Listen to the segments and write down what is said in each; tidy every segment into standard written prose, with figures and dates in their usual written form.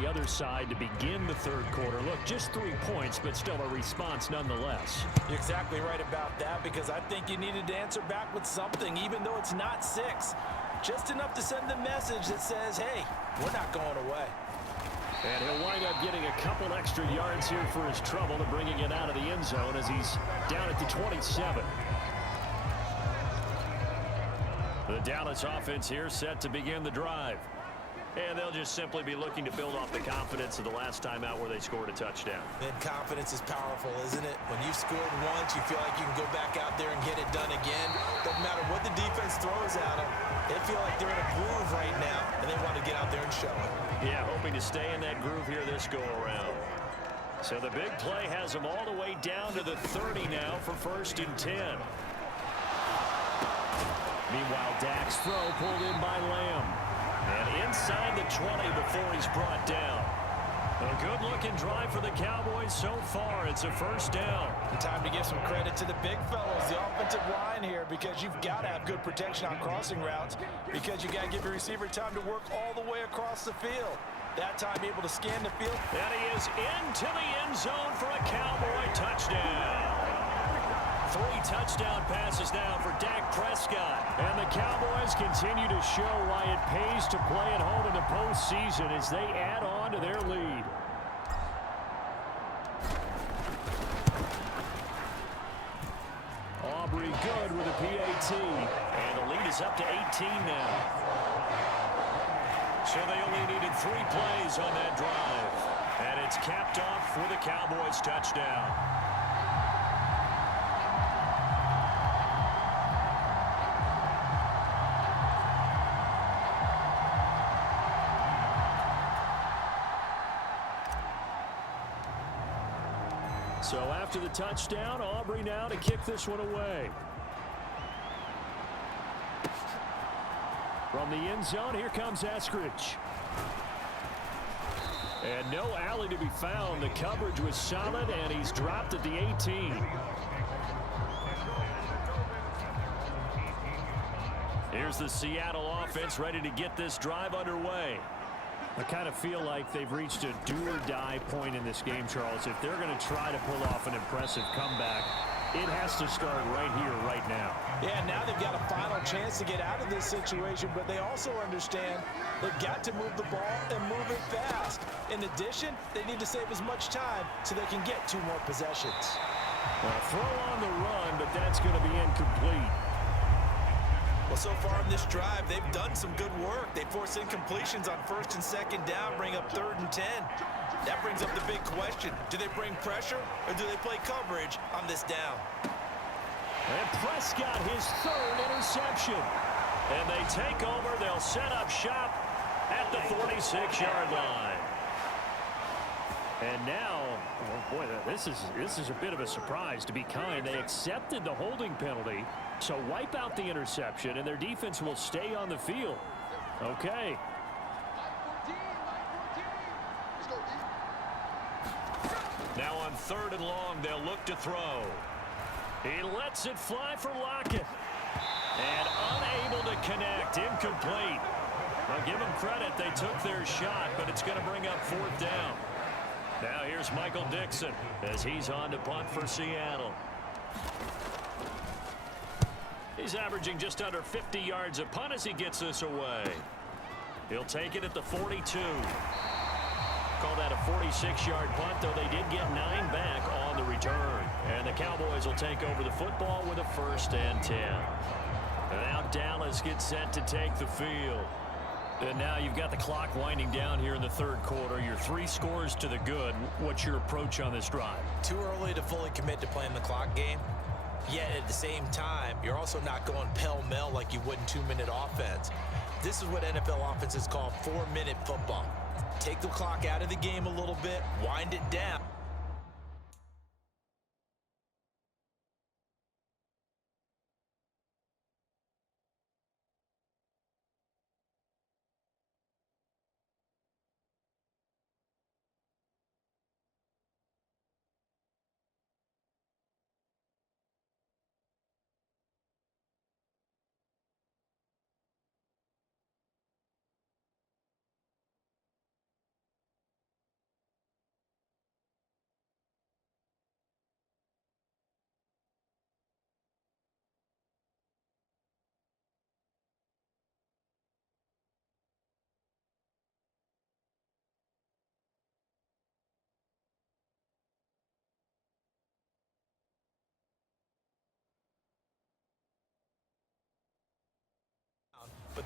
the other side to begin the third quarter. Look, just 3 points, but still a response nonetheless. You're exactly right about that, because I think you needed to answer back with something, even though it's not 6. Just enough to send the message that says, hey, we're not going away. And he'll wind up getting a couple extra yards here for his trouble and bringing it out of the end zone as he's down at the 27. The Dallas offense here set to begin the drive. And they'll just simply be looking to build off the confidence of the last time out where they scored a touchdown. And confidence is powerful, isn't it? When you've scored once, you feel like you can go back out there and get it done again. Doesn't matter what the defense throws at them. They feel like they're in a groove right now, and they want to get out there and show it. Yeah, hoping to stay in that groove here this go-around. So the big play has them all the way down to the 30 now for 1st and 10. Meanwhile, Dak's throw pulled in by Lamb. And inside the 20 before he's brought down. A good-looking drive for the Cowboys so far. It's a 1st down. And time to give some credit to the big fellows, the offensive line here, because you've got to have good protection on crossing routes, because you got to give your receiver time to work all the way across the field. That time able to scan the field. And he is into the end zone for a Cowboy touchdown. 3 touchdown passes now for Dak Prescott. And the Cowboys continue to show why it pays to play at home in the postseason as they add on to their lead. Aubrey good with a PAT. And the lead is up to 18 now. So they only needed 3 plays on that drive. And it's capped off for the Cowboys touchdown. So after the touchdown, Aubrey now to kick this one away. From the end zone, here comes Eskridge. And no alley to be found. The coverage was solid, and he's dropped at the 18. Here's the Seattle offense ready to get this drive underway. I kind of feel like they've reached a do-or-die point in this game, Charles. If they're going to try to pull off an impressive comeback, it has to start right here, right now. Yeah, now they've got a final chance to get out of this situation, but they also understand they've got to move the ball and move it fast. In addition, they need to save as much time so they can get 2 more possessions. Well, throw on the run, but that's going to be incomplete. Well, so far in this drive, they've done some good work. They force incompletions on 1st and 2nd down, bring up 3rd and 10. That brings up the big question. Do they bring pressure or do they play coverage on this down? And Prescott, his 3rd interception. And they take over. They'll set up shop at the 46-yard line. And now, oh boy, this is a bit of a surprise, to be kind. They accepted the holding penalty, so wipe out the interception, and their defense will stay on the field. Okay. Now on 3rd and long, they'll look to throw. He lets it fly for Lockett. And unable to connect, incomplete. I'll give them credit, they took their shot, but it's going to bring up 4th down. Now here's Michael Dixon as he's on to punt for Seattle. He's averaging just under 50 yards a punt as he gets this away. He'll take it at the 42. Call that a 46-yard punt, though they did get 9 back on the return. And the Cowboys will take over the football with a 1st and 10. And now Dallas gets set to take the field. And now you've got the clock winding down here in the 3rd quarter. You're 3 scores to the good. What's your approach on this drive? Too early to fully commit to playing the clock game. Yet at the same time, you're also not going pell-mell like you would in 2-minute offense. This is what NFL offenses call 4-minute football. Take the clock out of the game a little bit, wind it down.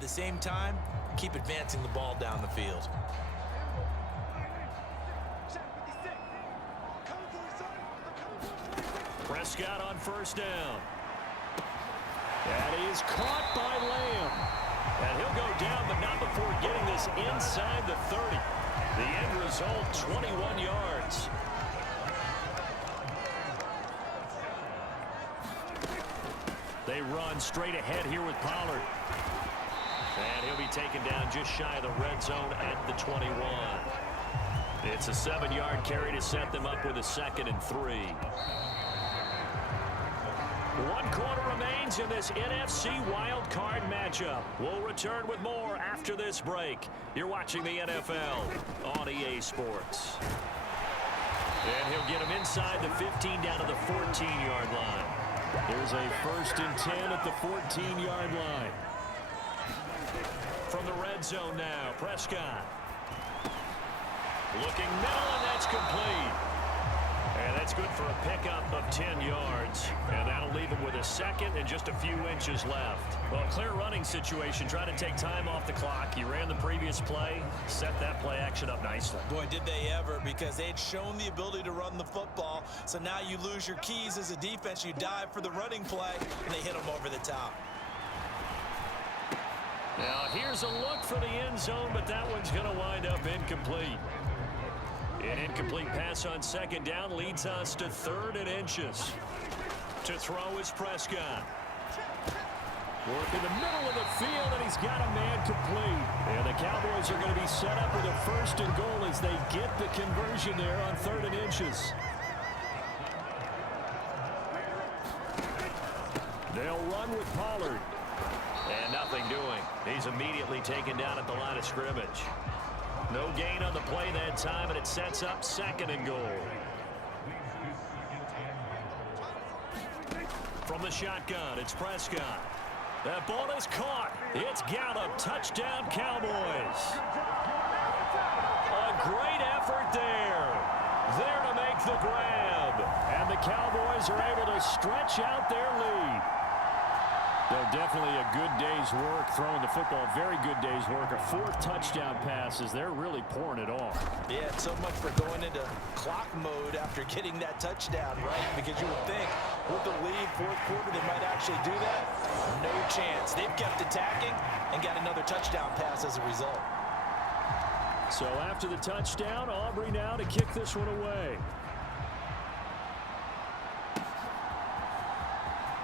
at the same time, keep advancing the ball down the field. Prescott on first down. That is caught by Lamb. And he'll go down, but not before getting this inside the 30. The end result, 21 yards. They run straight ahead here with Pollard. And he'll be taken down just shy of the red zone at the 21. It's a 7-yard carry to set them up with a 2nd and 3. 1 quarter remains in this NFC wild card matchup. We'll return with more after this break. You're watching the NFL on EA Sports. And he'll get him inside the 15 down to the 14-yard line. There's a 1st and 10 at the 14-yard line. From the red zone now, Prescott. Looking middle, and that's complete. And that's good for a pickup of 10 yards. And that'll leave him with a 2nd and just a few inches left. Well, a clear running situation. Try to take time off the clock. He ran the previous play, set that play action up nicely. Boy, did they ever, because they had shown the ability to run the football. So now you lose your keys as a defense. You dive for the running play, and they hit them over the top. Now, here's a look for the end zone, but that one's going to wind up incomplete. An incomplete pass on 2nd down leads us to 3rd and inches. To throw is Prescott. Work in the middle of the field, and he's got a man complete. And the Cowboys are going to be set up with a 1st and goal as they get the conversion there on 3rd and inches. They'll run with Pollard. And nothing doing. He's immediately taken down at the line of scrimmage. No gain on the play that time, and it sets up 2nd and goal. From the shotgun, it's Prescott. That ball is caught. It's Gallup. Touchdown, Cowboys. A great effort there. There to make the grab. And the Cowboys are able to stretch out their lead. So definitely a good day's work throwing the football. Very good day's work. A 4th touchdown passes. They're really pouring it on. Yeah, so much for going into clock mode after getting that touchdown, right? Because you would think with the lead, 4th quarter, they might actually do that. No chance. They've kept attacking and got another touchdown pass as a result. So after the touchdown, Aubrey now to kick this one away.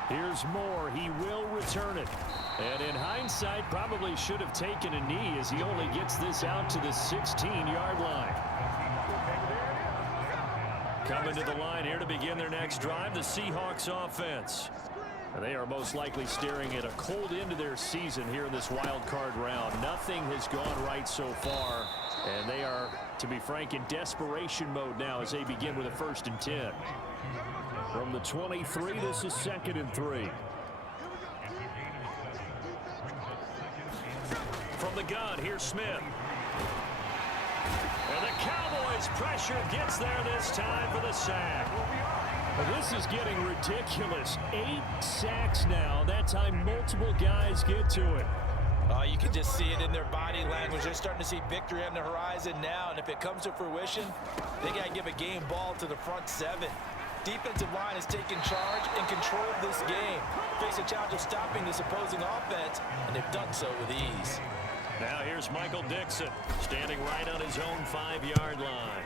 Here's Moore. He will return it. And in hindsight, probably should have taken a knee as he only gets this out to the 16-yard line. Coming to the line here to begin their next drive, the Seahawks offense. They are most likely staring at a cold end to their season here in this wild card round. Nothing has gone right so far, and they are, to be frank, in desperation mode now as they begin with a 1st and 10. From the 23, this is 2nd and 3. From the gun, here's Smith. And the Cowboys' pressure gets there this time for the sack. Well, this is getting ridiculous. 8 sacks now. That time, multiple guys get to it. You can just see it in their body language. They're starting to see victory on the horizon now. And if it comes to fruition, they got to give a game ball to the front 7. Defensive line has taken charge and controlled this game. Face a challenge of stopping this opposing offense, and they've done so with ease. Now here's Michael Dixon, standing right on his own 5-yard line.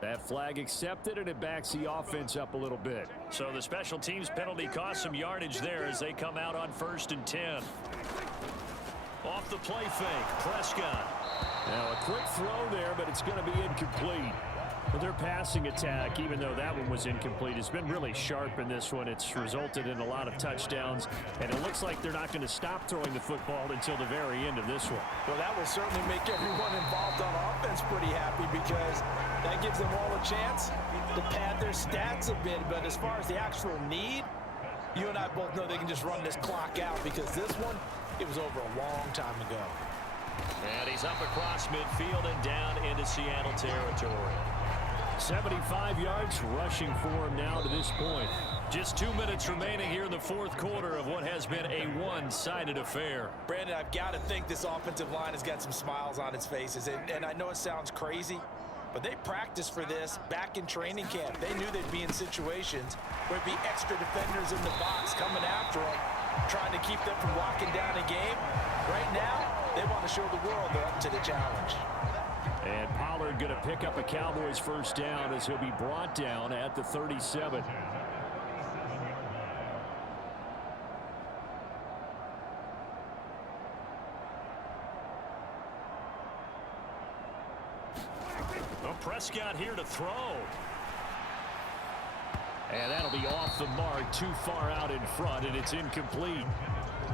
That flag accepted, and it backs the offense up a little bit. So the special teams penalty cost some yardage there as they come out on 1st and 10. Off the play fake, Prescott. Now a quick throw there, but it's going to be incomplete. Well, their passing attack, even though that one was incomplete, has been really sharp in this one. It's resulted in a lot of touchdowns, and it looks like they're not going to stop throwing the football until the very end of this one. Well, that will certainly make everyone involved on offense pretty happy because that gives them all a chance to pad their stats a bit. But as far as the actual need, you and I both know they can just run this clock out because this one, it was over a long time ago. And he's up across midfield and down into Seattle territory. 75 yards rushing for him now to this point. Just 2 minutes remaining here in the fourth quarter of what has been a one-sided affair. Brandon, I've got to think this offensive line has got some smiles on its faces. And I know it sounds crazy, but they practiced for this back in training camp. They knew they'd be in situations where it'd be extra defenders in the box coming after them, trying to keep them from locking down a game. Right now, they want to show the world they're up to the challenge. And Pollard going to pick up a Cowboys first down as he'll be brought down at the 37. Well, Prescott here to throw. And that'll be off the mark, too far out in front, and it's incomplete.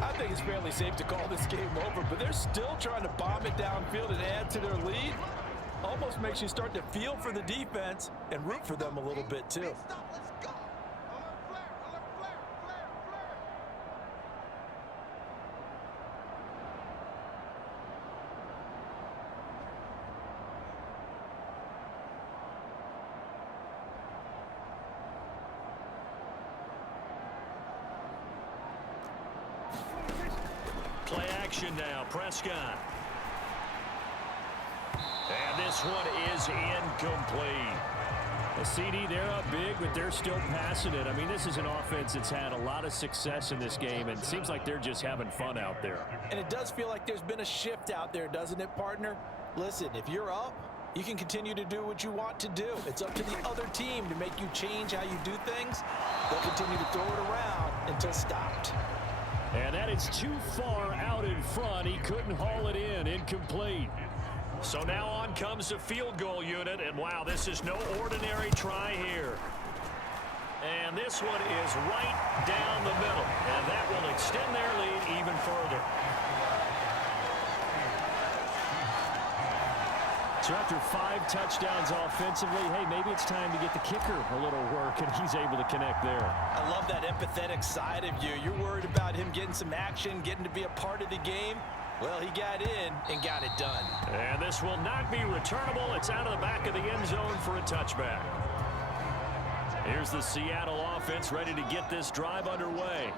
I think it's fairly safe to call this game over, but they're still trying to bomb it downfield and add to their lead. Almost makes you start to feel for the defense and root for them a little bit, too. Play action now, Prescott. And this one is incomplete. A CD, they're up big, but they're still passing it. I mean, this is an offense that's had a lot of success in this game, and it seems like they're just having fun out there. And it does feel like there's been a shift out there, doesn't it, partner? Listen, if you're up, you can continue to do what you want to do. It's up to the other team to make you change how you do things. They'll continue to throw it around until stopped. And that is too far out in front. He couldn't haul it in. Incomplete. So now on comes the field goal unit. And, wow, this is no ordinary try here. And this one is right down the middle. And that will extend their lead even further. So after 5 touchdowns offensively, hey, maybe it's time to get the kicker a little work, and he's able to connect there. I love that empathetic side of you. You're worried about him getting some action, getting to be a part of the game. Well, he got in and got it done. And this will not be returnable. It's out of the back of the end zone for a touchback. Here's the Seattle offense ready to get this drive underway.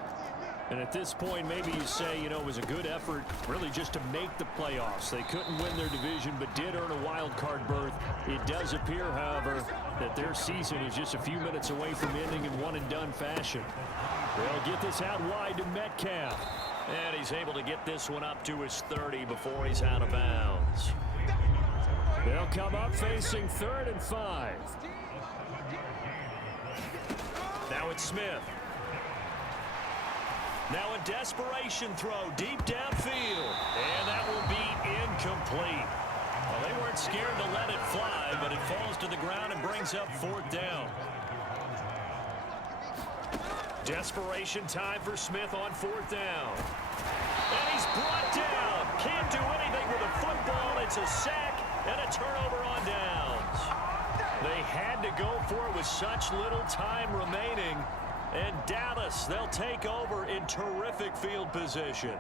And at this point, maybe you say, you know, it was a good effort really just to make the playoffs. They couldn't win their division but did earn a wild card berth. It does appear, however, that their season is just a few minutes away from ending in one-and-done fashion. They'll get this out wide to Metcalf. And he's able to get this one up to his 30 before he's out of bounds. They'll come up facing 3rd and 5. Now it's Smith. Now a desperation throw deep downfield. And that will be incomplete. Well, they weren't scared to let it fly, but it falls to the ground and brings up 4th down. Desperation time for Smith on 4th down. And he's brought down. Can't do anything with a football. It's a sack and a turnover on downs. They had to go for it with such little time remaining. And Dallas, they'll take over in terrific field position.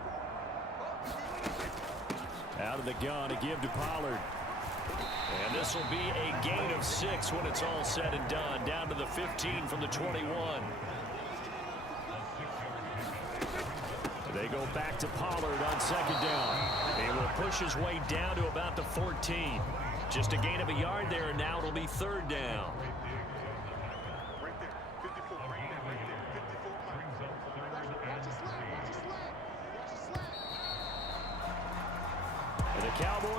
Out of the gun to give to Pollard. And this will be a gain of 6 when it's all said and done. Down to the 15 from the 21. They go back to Pollard on 2nd down. He will push his way down to about the 14. Just a gain of a yard there, and now it'll be 3rd down. And the Cowboys